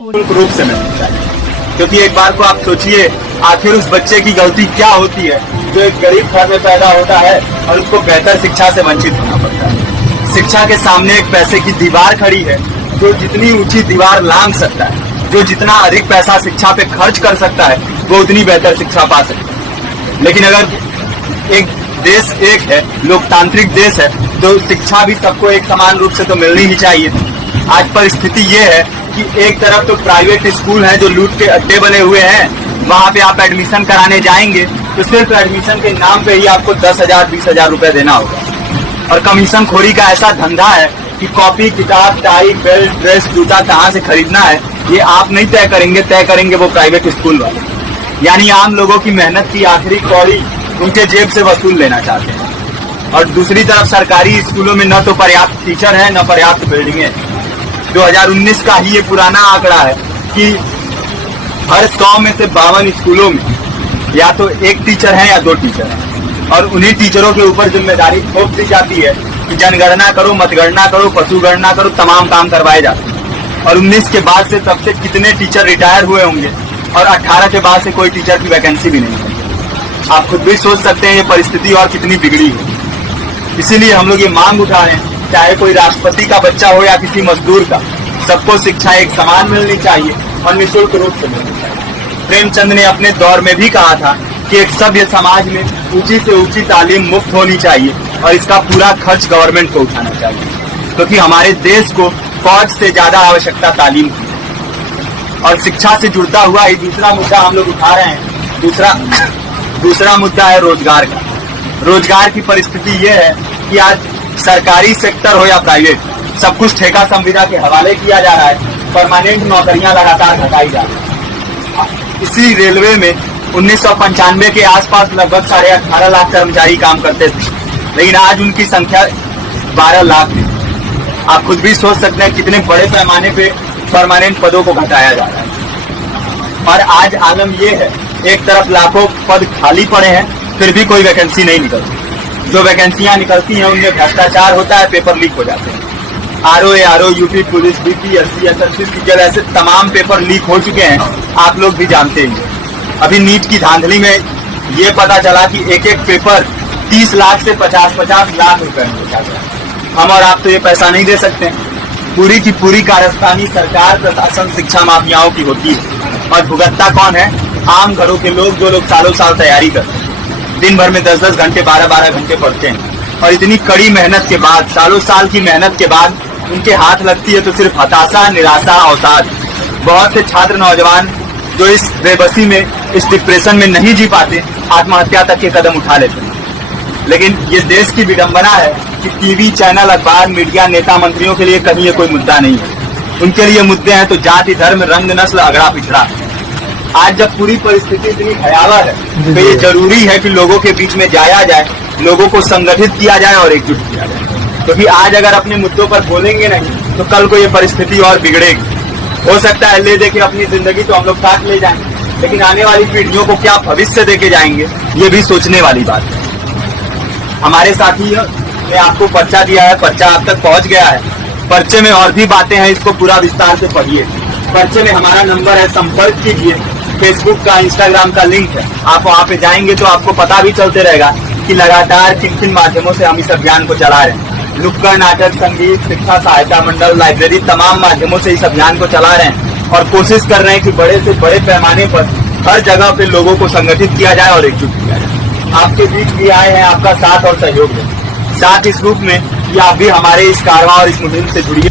रूप से मिलनी चाहिए। क्योंकि एक बार को आप सोचिए, आखिर उस बच्चे की गलती क्या होती है जो एक गरीब घर में पैदा होता है और उसको बेहतर शिक्षा से वंचित होना पड़ता है। शिक्षा के सामने एक पैसे की दीवार खड़ी है, जो जितनी ऊंची दीवार लांघ सकता है, जो जितना अधिक पैसा शिक्षा पे खर्च कर सकता है, वो उतनी बेहतर शिक्षा पा सकता है। लेकिन अगर एक देश एक है, लोकतांत्रिक देश है, तो शिक्षा भी सबको एक समान रूप से तो मिलनी ही चाहिए। आज परिस्थिति ये है कि एक तरफ तो प्राइवेट स्कूल हैं जो लूट के अड्डे बने हुए हैं, वहाँ पे आप एडमिशन कराने जाएंगे तो सिर्फ एडमिशन के नाम पे ही आपको 10,000 20,000 रुपए देना होगा। और कमीशन खोरी का ऐसा धंधा है कि कॉपी, किताब, टाई, बेल्ट, ड्रेस, जूता कहाँ से खरीदना है ये आप नहीं तय करेंगे वो प्राइवेट स्कूल वाले। यानी आम लोगों की मेहनत की आखिरी कौड़ी उनके जेब से वसूल लेना चाहते हैं। और दूसरी तरफ सरकारी स्कूलों में न तो पर्याप्त टीचर है, न पर्याप्त बिल्डिंगे हैं। 2019 का ही ये पुराना आंकड़ा है कि हर 100 में से 52 स्कूलों में या तो एक टीचर है या 2 टीचर हैं। और उन्हीं टीचरों के ऊपर जिम्मेदारी थोप दी जाती है कि जनगणना करो, मतगणना करो, पशुगणना करो, तमाम काम करवाए जाते हैं। और 19 के बाद से तब से कितने टीचर रिटायर हुए होंगे और 18 के बाद से कोई टीचर की वैकेंसी भी नहीं है। आप खुद भी सोच सकते हैं ये परिस्थिति और कितनी बिगड़ी है। इसीलिए हम लोग ये मांग उठा रहे हैं, चाहे कोई राष्ट्रपति का बच्चा हो या किसी मजदूर का, सबको शिक्षा एक समान मिलनी चाहिए और निःशुल्क रूप से मिलनी चाहिए। प्रेमचंद ने अपने दौर में भी कहा था कि एक सभ्य समाज में ऊंची से ऊंची तालीम मुफ्त होनी चाहिए और इसका पूरा खर्च गवर्नमेंट को उठाना चाहिए, क्योंकि हमारे देश को फौज से ज्यादा आवश्यकता तालीम की है। और शिक्षा से जुड़ता हुआ ही दूसरा मुद्दा हम लोग उठा रहे हैं। दूसरा मुद्दा है रोजगार का। रोजगार की परिस्थिति ये है कि आज सरकारी सेक्टर हो या प्राइवेट, सब कुछ ठेका संविदा के हवाले किया जा रहा है। परमानेंट नौकरियां लगातार घटाई जा रही है। इसी रेलवे में 1995 के आसपास लगभग 18.5 लाख कर्मचारी काम करते थे, लेकिन आज उनकी संख्या 12 लाख है। आप खुद भी सोच सकते हैं कितने बड़े पैमाने पे परमानेंट पदों को घटाया जा रहा है। और आज आलम ये है, एक तरफ लाखों पद खाली पड़े हैं, फिर भी कोई वैकेंसी नहीं निकलती। जो वैकेंसियां निकलती हैं उनमें भ्रष्टाचार होता है, पेपर लीक हो जाते हैं। RO, UP police, BPSC, SSC, CGL, ऐसे तमाम पेपर लीक हो चुके हैं, आप लोग भी जानते हैं। अभी नीट की धांधली में ये पता चला कि एक एक पेपर 30 लाख से 50-50 लाख रुपए में बेचा गया। हम और आप तो ये पैसा नहीं दे सकते। पूरी की पूरी कारस्तानी सरकार, प्रशासन, शिक्षा माफियाओं की होती है। और भुगतता कौन है? आम घरों के लोग, जो लोग सालों साल तैयारी करते हैं, दिन भर में 10-10 घंटे, 12-12 घंटे पढ़ते हैं। और इतनी कड़ी मेहनत के बाद, सालों साल की मेहनत के बाद उनके हाथ लगती है तो सिर्फ हताशा, निराशा, अवसाद। बहुत से छात्र नौजवान जो इस बेबसी में, इस डिप्रेशन में नहीं जी पाते, आत्महत्या तक के कदम उठा लेते हैं। लेकिन ये देश की विडंबना है कि टीवी चैनल, अखबार, मीडिया, नेता, मंत्रियों के लिए कहीं ये कोई मुद्दा नहीं है। उनके लिए मुद्दे हैं तो जाति, धर्म, रंग, नस्ल, अगड़ा पिछड़ा। आज जब पूरी परिस्थिति इतनी भयावह है तो ये जरूरी है कि लोगों के बीच में जाया जाए, लोगों को संगठित किया जाए और एकजुट किया जाए। क्योंकि आज अगर अपने मुद्दों पर बोलेंगे नहीं तो कल को ये परिस्थिति और बिगड़ेगी। हो सकता है ले दे के अपनी जिंदगी तो हम लोग साथ ले जाएंगे, लेकिन आने वाली पीढ़ियों को क्या भविष्य देके जाएंगे, ये भी सोचने वाली बात है। हमारे साथी ने आपको पर्चा दिया है, पर्चा आप तक पहुंच गया है। पर्चे में और भी बातें हैं, इसको पूरा विस्तार से पढ़िए। पर्चे में हमारा नंबर है, संपर्क कीजिए। फेसबुक का, इंस्टाग्राम का लिंक है, आप वहाँ पे जाएंगे तो आपको पता भी चलते रहेगा कि लगातार किन माध्यमों से हम इस अभियान को चला रहे हैं। नुक्कड़ नाटक, संगीत, शिक्षा सहायता मंडल, लाइब्रेरी, तमाम माध्यमों से इस अभियान को चला रहे हैं और कोशिश कर रहे हैं कि बड़े से बड़े पैमाने पर हर जगह पे लोगों को संगठित किया जाए और एकजुट किया जाए। आपके बीच भी आए हैं, आपका साथ और सहयोग है। साथ इस रूप में कि आप भी हमारे इस कारवां और इस मुहिम से जुड़िए।